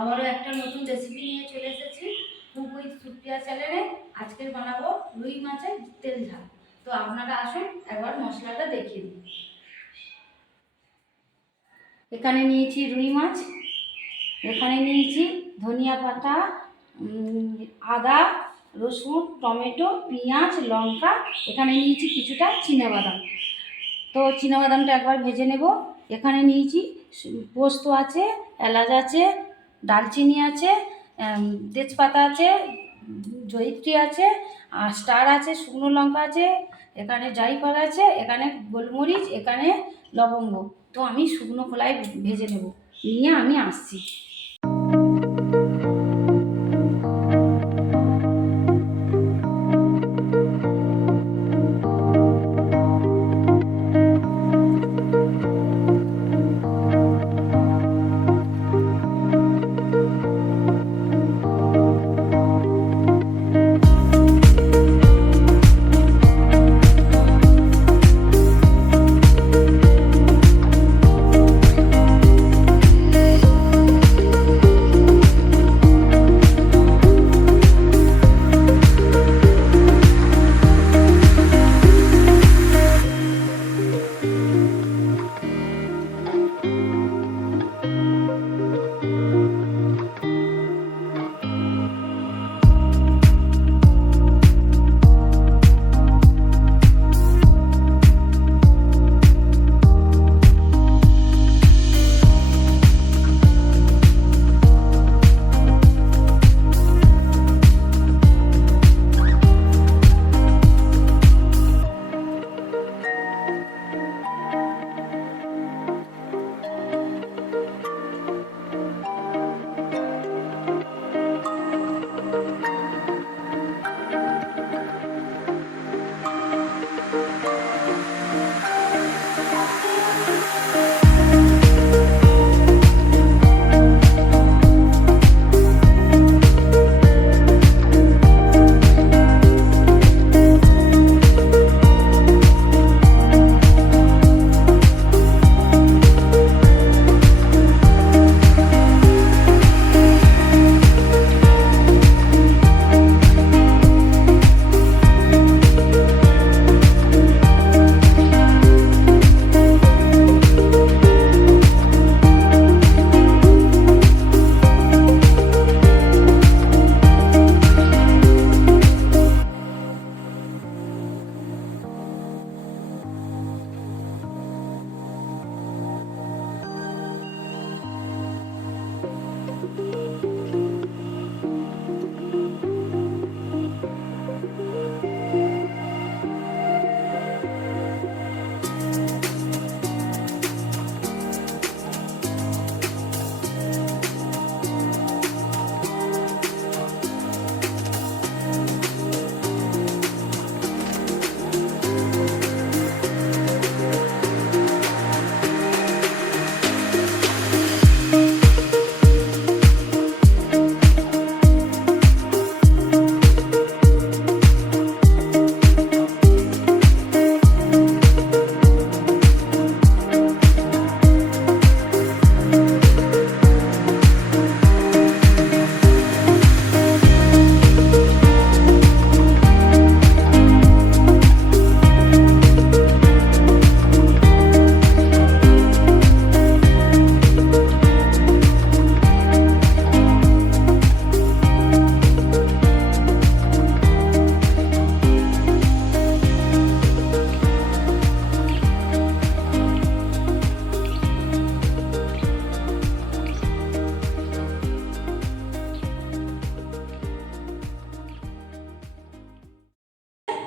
আবারও একটা নতুন রেসিপি নিয়ে চলে এসেছি কুক উইথ সুপ্রিয়া চ্যানেলে। আজকের বানাবো রুই মাছের তেল ঝাল। তো আপনারা আসুন একবার মশলাটা দেখিয়ে দিই। এখানে নিয়েছি রুই মাছ, এখানে নিয়েছি ধনিয়া পাতা, আদা, রসুন, টমেটো, পেঁয়াজ, লঙ্কা, এখানে নিয়েছি কিছুটা চীনাবাদাম। তো চীনাবাদামটা একবার ভেজে নেব। এখানে নিয়েছি পোস্ত আছে, এলাচ আছে, দারচিনি আছে, তেজপাতা আছে, জয়িত্রী আছে, আর স্টার আছে, শুকনো লঙ্কা আছে, এখানে জায়ফল আছে, এখানে গোলমরিচ, এখানে লবঙ্গ। তো আমি শুকনো খোলায় ভেজে নেব, নিয়ে আমি আসছি।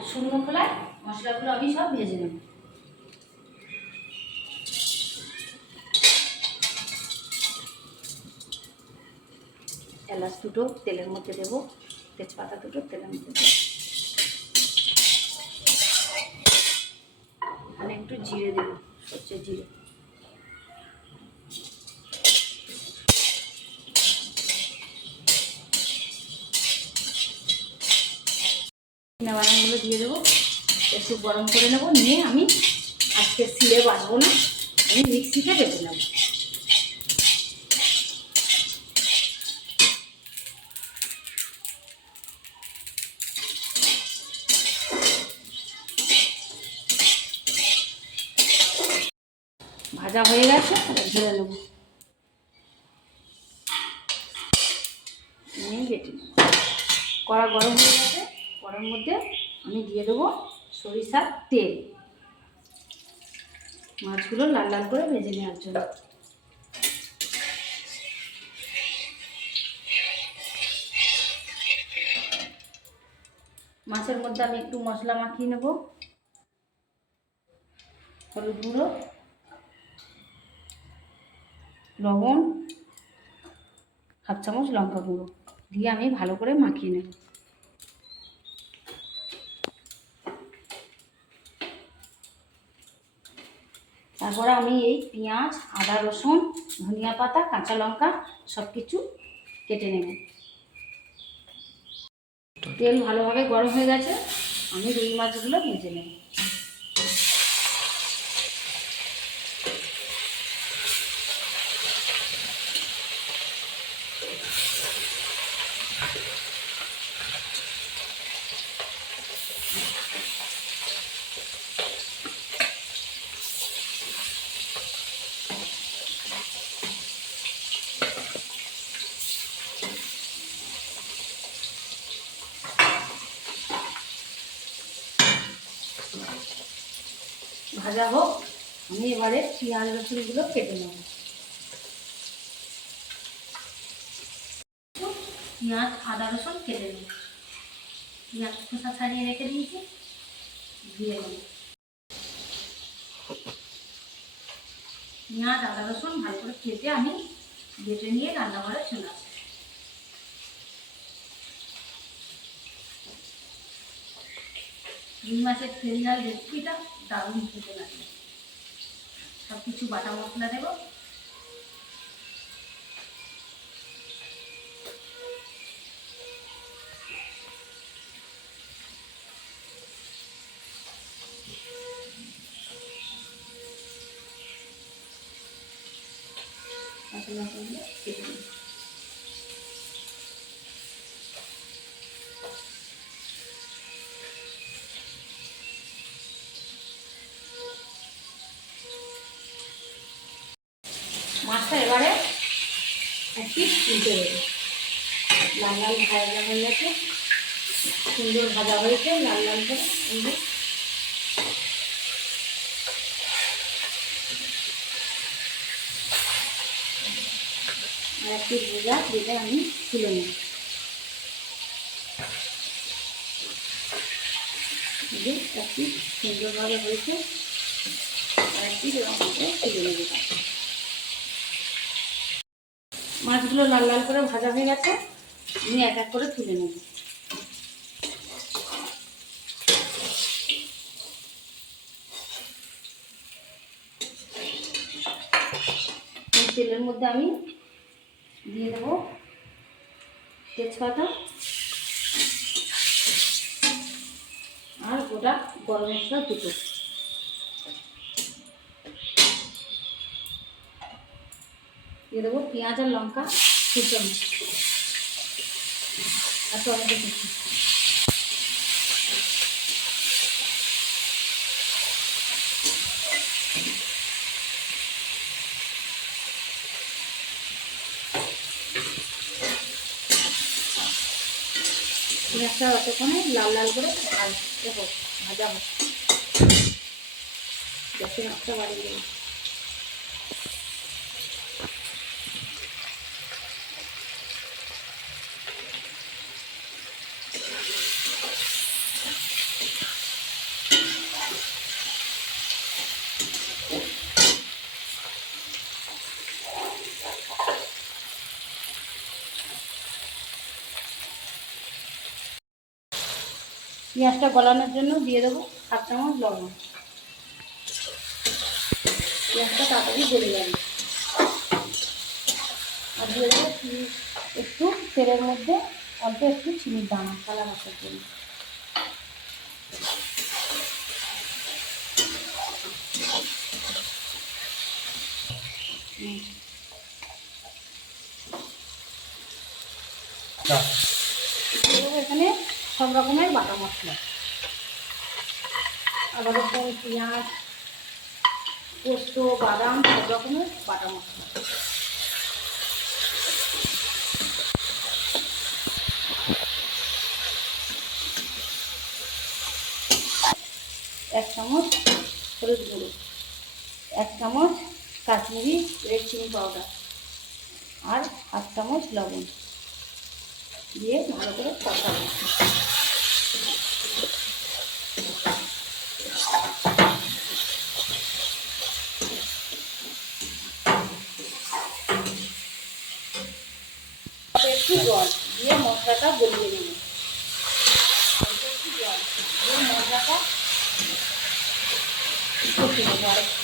শুকনো খোলায় মশলাগুলো আমি সব ভেজে নেব। এলাচ দুটো তেলের মধ্যে দেবো, তেজপাতা দুটো তেলের মধ্যে দেবো, এখানে একটু জিরে দেবো, সর্ষে জিরে, বাদামগুলো দিয়ে দেবো, একটু গরম করে নেবো। নিয়ে আমি আজকে শিলে বাটবো না, আমি মিক্সিতে বেটে নেব। ভাজা হয়ে গেছে, ঢেলে নেব, বেটে নেব। কড়া গরম হয়ে গেছে, কড়ার মধ্যে আমি দিয়ে দেবো সরিষার তেল, মাছগুলো লাল লাল করে ভেজে নেওয়ার জন্য। মাছের মধ্যে আমি একটু মশলা মাখিয়ে নেব, হলুদ গুঁড়ো, লবণ, হাফ চামচ লঙ্কা গুঁড়ো দিয়ে আমি ভালো করে মাখিয়ে নেব। তারপরে আমি এই পেঁয়াজ, আদা, রসুন, ধনিয়া পাতা, কাঁচা লঙ্কা সব কিছু কেটে নেব। তেল ভালোভাবে গরম হয়ে গেছে, আমি রুই মাছগুলো ভেজে নেব। ভাজা হোক, আমি এবারে পেঁয়াজ রসুনগুলো কেটে নেব। পেঁয়াজ, আদা, রসুন কেটে নেব। পেঁয়াজ খোসা ছাড়িয়ে রেখে দিয়েছি, ধুয়ে নেব। পেঁয়াজ, আদা, রসুন ভালো করে কেটে আমি বেটে নিয়ে রান্নাঘরে চলে আসি। রুই মাছের তেল ঝাল রেসিপিটা দারুণ খেতে লাগে। সব কিছু বাটা মশলা দেব, মশলা কেটে নেব। মাছটা এবারে একটি তুলতে দেবো। লাল লাল ভাজা হয়ে গেছে, সুন্দর ভাজা হয়েছে লাল লাল করে। আর একটি ভোজা যেটা আমি তুলে নেব। একটি সুন্দরভাবে হয়েছে, আর একটি তুলে নেব। মাছগুলো লাল লাল করে ভাজা হয়ে গেছে, আমি এক এক করে তুলে নেব। তেলের মধ্যে আমি দিয়ে দেবো তেজপাতা আর গোটা গরম মশলা দুটো, দিয়ে দেবো পেঁয়াজ আর লঙ্কা কুচানো আর টমেটো কুচি। পেঁয়াজটা অতক্ষণে লাল লাল করে ভাজা হোক, গ্যাসের আঁচটা বাড়িয়ে দেবো। পেঁয়াজটা গলানোর জন্য দিয়ে দেবো হাফ চামচ লবণ, পেঁয়াজটা তাড়াতাড়ি গলে যাবে। আর দিয়ে দেবো একটু তেলের মধ্যে অল্প একটু চিনির দানা কালা মাছের জন্য। এখানে সব রকমের বাটা মশলা, আদা রসুন, পেঁয়াজ, পোস্ত, বাদাম সব রকমের বাটা মশলা। এক চামচ হলুদ গুঁড়ো, 1 চামচ কাশ্মীরি রেড চিলি পাউডার, আর 1/2 চামচ লবণ দিয়ে ভালো করে কষাবো। একটু জল দিয়ে মশলাটা গলিয়ে নেব। একটু জল দিয়ে মশলাটা কষে নেবো আরেকটু।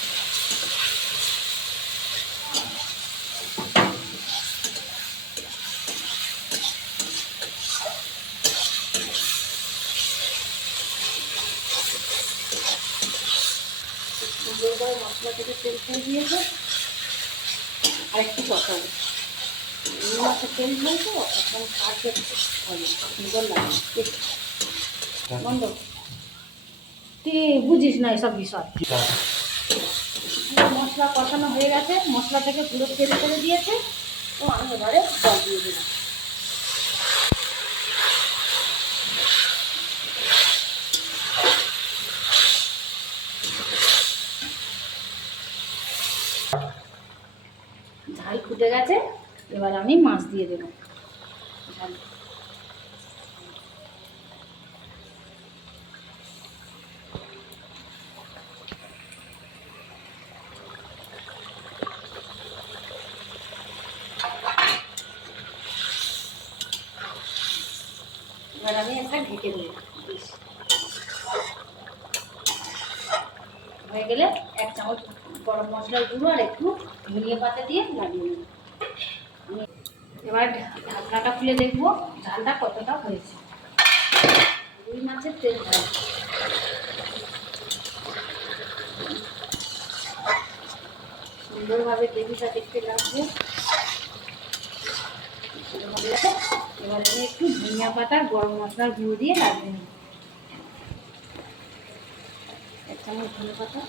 সুন্দর করে মশলা থেকে তেল ছেড়ে দিয়েছে, আর একটু কষাবো। রুই মাছের তেল ঝাল তো একদম পারফেক্ট হবে, সুন্দর লাগে। বন্ধ, তুই বুঝিস না এসব বিষয়। পুরো মশলা কষানো হয়ে গেছে, মশলা থেকে পুরো তেল করে দিয়েছে, তো আমি এবারে জল দিয়ে দিলাম। ঝাল ফুটে গেছে, এবার আমি মাছ দিয়ে দেবো। ঝাল এবার আমি একটা ঢেকে দেবো। হয়ে গেলে 1 চামচ গরম মশলার গুঁড়ো আর একটু ধনিয়া পাতা দিয়ে লাগিয়ে নেব। এবার ঢাকনাটা খুলে দেখবো ঝালটা কতটা হয়েছে। রুই মাছের তেল ঝাল সুন্দরভাবে গ্রেভিটা দেখতে লাগবে। এবার আমি একটু ধনিয়া পাতা গরম মশলার গুঁড়ো দিয়ে লাগিয়ে নেব। 1 চামচ ধনিয়া পাতা,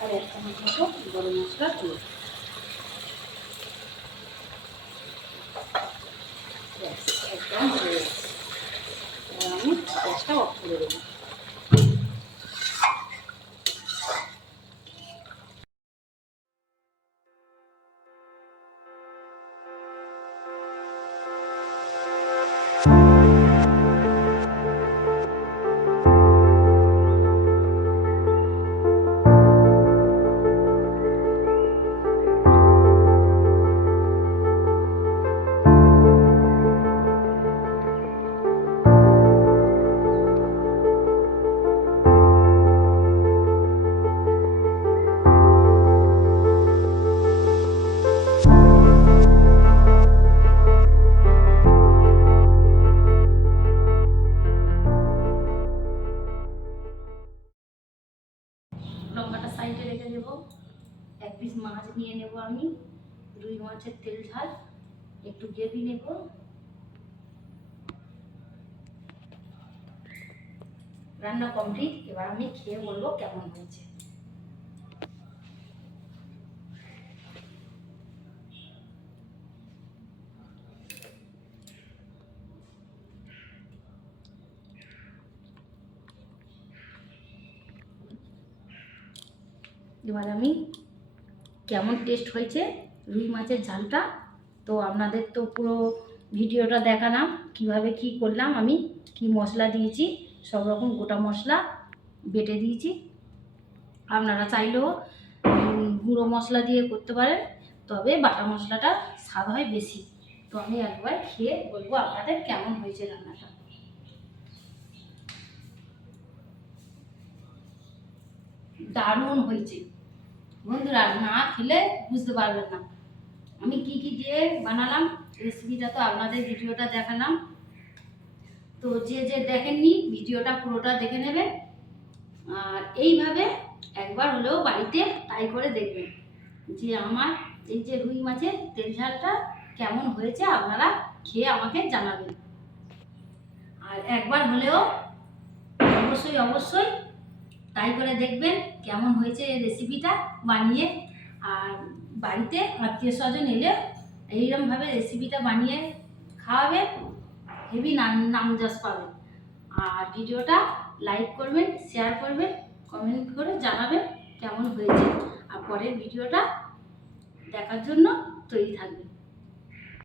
আর 1 চামচ মতো গরম মশলার গুঁড়ো। একদম হয়ে গেছে। এবার আমি গ্যাসটা অফ করে দেবো। লঙ্কাটা সাইডে রেখে দেবো। 1 পিস মাছ নিয়ে নেব আমি, রুই মাছের তেল ঝাল, একটু গ্রেভি নেব। রান্না কমপ্লিট, এবার আমি খেয়ে বলবো কেমন হয়েছে। এবার আমি কেমন টেস্ট হয়েছে রুই মাছের ঝালটা, তো আপনাদের তো পুরো ভিডিওটা দেখালাম কিভাবে কি করলাম, আমি কি মশলা দিয়েছি, সব রকম গোটা মশলা বেটে দিয়েছি। আপনারা চাইলেও গুঁড়ো মশলা দিয়ে করতে পারেন, তবে বাটা মশলাটা স্বাদ হয় বেশি। তো আমি একবার খেয়ে বলবো আপনাদের কেমন হয়েছে রান্নাটা। দারুণ হয়েছে বন্ধুরা, না খেলে বুঝতে পারবেন না আমি কি কি দিয়ে বানালাম। রেসিপিটা তো আপনাদের ভিডিওটা দেখালাম, তো যে যে দেখেননি ভিডিওটা পুরোটা দেখে নেবেন, আর এইভাবে একবার হলেও বাড়িতে ট্রাই করে দেখবেন যে আমার এই যে রুই মাছের তেল ঝালটা কেমন হয়েছে, আপনারা খেয়ে আমাকে জানাবেন। আর একবার হলেও অবশ্যই অবশ্যই ট্রাই করে দেখবেন কেমন হয়েছে এই রেসিপিটা বানিয়ে। আর বাড়িতে আত্মীয় স্বজন এলে এইরকমভাবে রেসিপিটা বানিয়ে খাওয়াবেন, হেভি নাম যশ পাবেন। আর ভিডিওটা লাইক করবেন, শেয়ার করবেন, কমেন্ট করে জানাবেন কেমন হয়েছে। আর পরের ভিডিওটা দেখার জন্য তৈরি থাকবেন।